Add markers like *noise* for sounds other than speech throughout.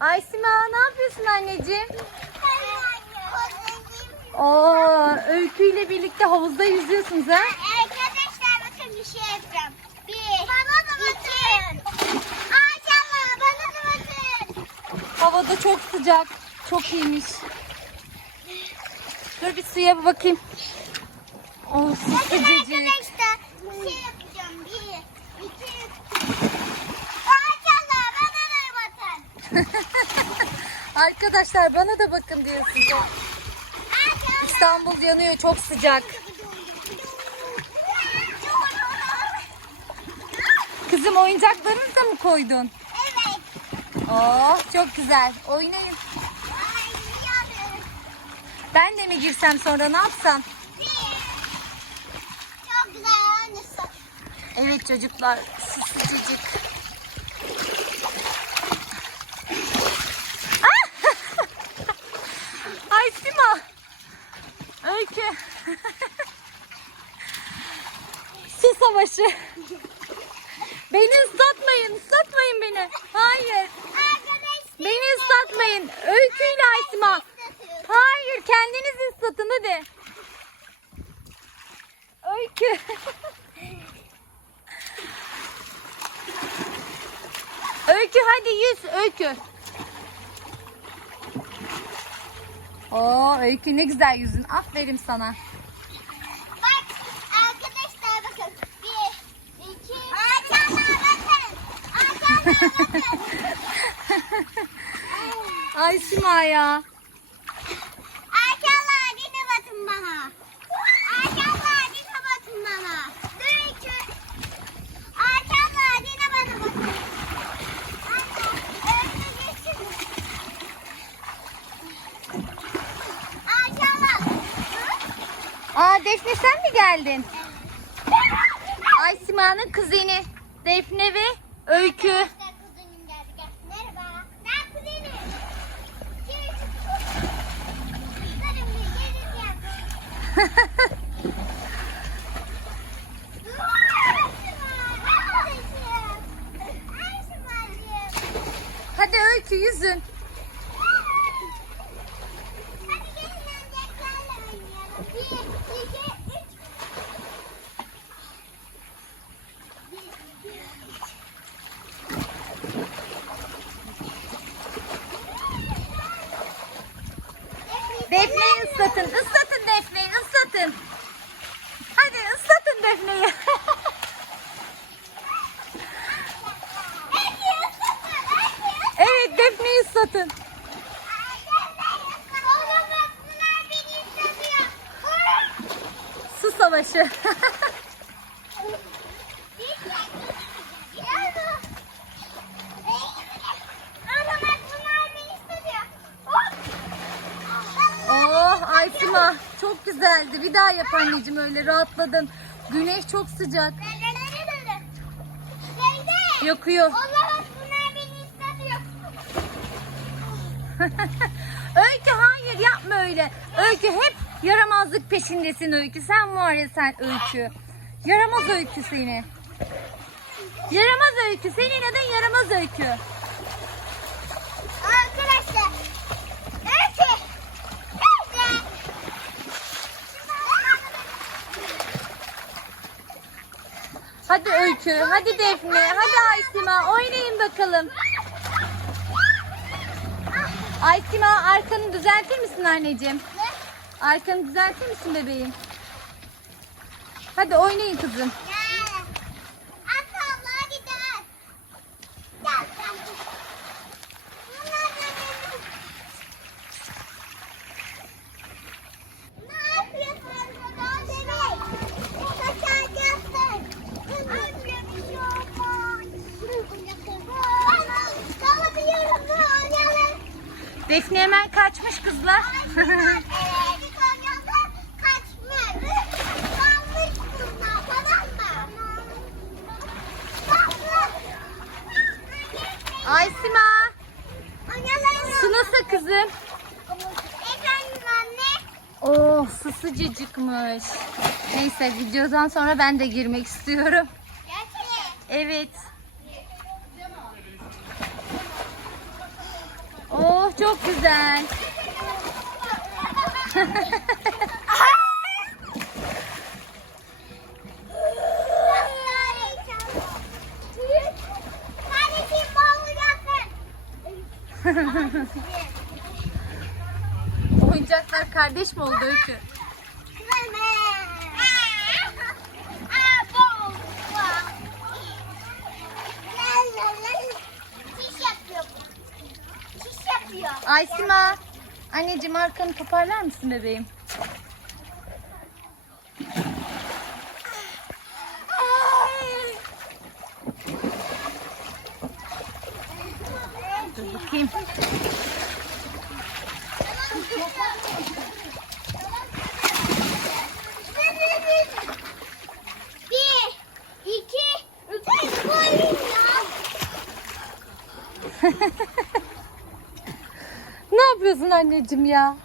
Aysima ne yapıyorsun anneciğim? Oo, Öykü ile birlikte havuzda yüzüyorsunuz ha? Arkadaşlar bakın bir şey yapacağım. Bir, bana da bakın. Maşallah bana da bakın. Havada çok sıcak. Çok iyiymiş. Dur bir suya bir bakayım. Oh Bakın sıcacık. arkadaşlar bir şey yapacağım. Bir, iki, Maşallah bana da bakın. *laughs* Arkadaşlar bana da bakın diyor size. İstanbul yanıyor çok sıcak. Kızım oyuncaklarını da mı koydun? Evet. Oh çok güzel. Oynayın. Ben de mi girsem sonra ne yapsam? Çok güzel oynasın. Evet çocuklar sıcacık. Ah! Ay Sima. Öykü. su savaşı. Beni ıslatmayın, ıslatmayın beni. Hayır. Beni ıslatmayın. Öykü ile Aysima. Hayır, kendiniz ıslatın hadi. Öykü. *laughs* Öykü hadi yüz Öykü. Oo Öykü ne güzel yüzün. Aferin sana. Bak arkadaşlar bakın. Bir, iki. Maşallah bakın. Maşallah bakın. *laughs* Ay Sima ya. Maşallah yine bakın bana. Maşallah yine bakın bana. Dur iki. Maşallah yine bana. Maşallah. Aa Defne sen mi geldin? Ay Sima'nın kuzeni. Defne ve Öykü. Arkadaşlar kuzenim geldi. Gel. Merhaba. Ben kuzenim. Gel. Kuzenim bir geleceğim. Hadi Öykü yüzün. Hadi gelin oyuncaklarla oynayalım. Bir, iki, üç. Bir, iki, üç. Islatın. Islatın Defne'yi ıslatın. Hadi ıslatın Defne'yi. Islatın, ıslatın. evet Defne'yi ıslatın. Olamaz, bunlar beni ıslatıyor. Su savaşı. Olamaz, bunlar beni ıslatıyor. oh Aysima çok güzeldi. Bir daha yap anneciğim öyle rahatladın. Güneş çok sıcak. Yakıyor. Bunlar *laughs* beni. Öykü hayır yapma öyle. Öykü hep yaramazlık peşindesin Öykü. Sen var ya sen Öykü. Yaramaz Öykü seni. Yaramaz Öykü. Senin adın yaramaz Öykü. Arkadaşlar. Öykü. Teyze. Hadi Öykü, hadi Defne, hadi Aysima oynayın bakalım. Aysima arkanı düzeltir misin anneciğim? Arkanı düzeltir misin bebeğim? Hadi oynayın kızım. Gel. At Allah gider. Gel sen. Bunlar da benim. Ne yapıyorsun burada bebek? Kaçacaksın. Anne bir şey olmaz. Kalabiliyorum da oynayalım. Defne hemen kaçmış kızlar. *laughs* Aysima, su nasıl kızım? Efendim anne. Oh su sıcacıkmış. Neyse videodan sonra ben de girmek istiyorum. Evet. Çok güzel. *laughs* Oyuncaklar kardeş mi oldu Öykü? Çiş yapıyor. Çiş yapıyor. Aysima. Anneciğim arkanı toparlar mısın bebeğim? Dur bakayım. Bir, iki, üç, koyun ya. *laughs* Ne yapıyorsun anneciğim ya?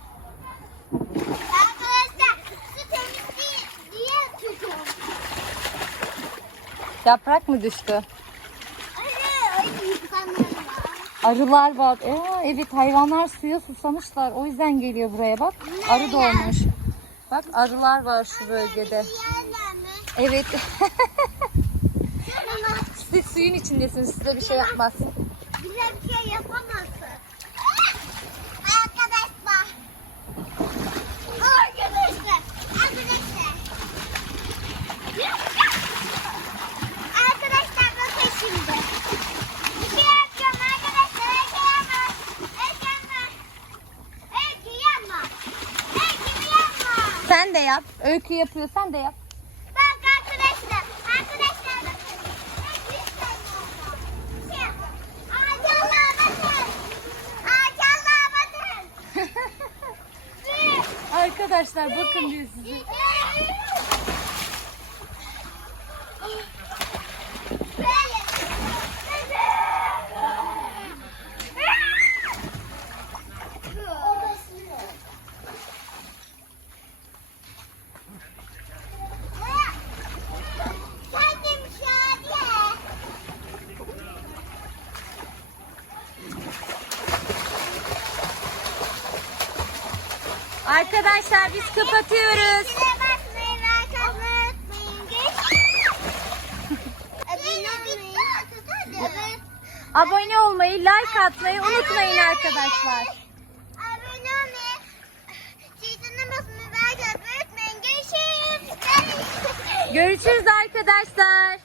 Arkadaşlar su temizliği diye tutuyorum. Yaprak mı düştü? Ay, yıkanmıyor. Arılar var. Ee, evet hayvanlar suya susamışlar. O yüzden geliyor buraya bak. Arı doğmuş. Bak arılar var şu bölgede. Evet. *laughs* Siz suyun içindesiniz. Size bir şey yapmaz. bize bir şey yapamazsın. Arkadaşlar. Arkadaşlar. Arkadaşlar. Arkadaşlar bakın şimdi. Bir şey yapacağım arkadaşlar. Öykü yapma. Öykü yapma. Öykü yapma. Öykü yapma. Sen de yap. Öykü yapıyor. Sen de yap. Bak arkadaşlar. Arkadaşlar bakın. Lütfen yapma. *laughs* Bir şey yapma. Ağaçlar bakın. Ağaçlar bakın. Bir. Arkadaşlar bakın diyor size. Arkadaşlar biz kapatıyoruz. Abone olmayı. Like atmayı unutmayın arkadaşlar. Abone olmayı. Görüşürüz arkadaşlar.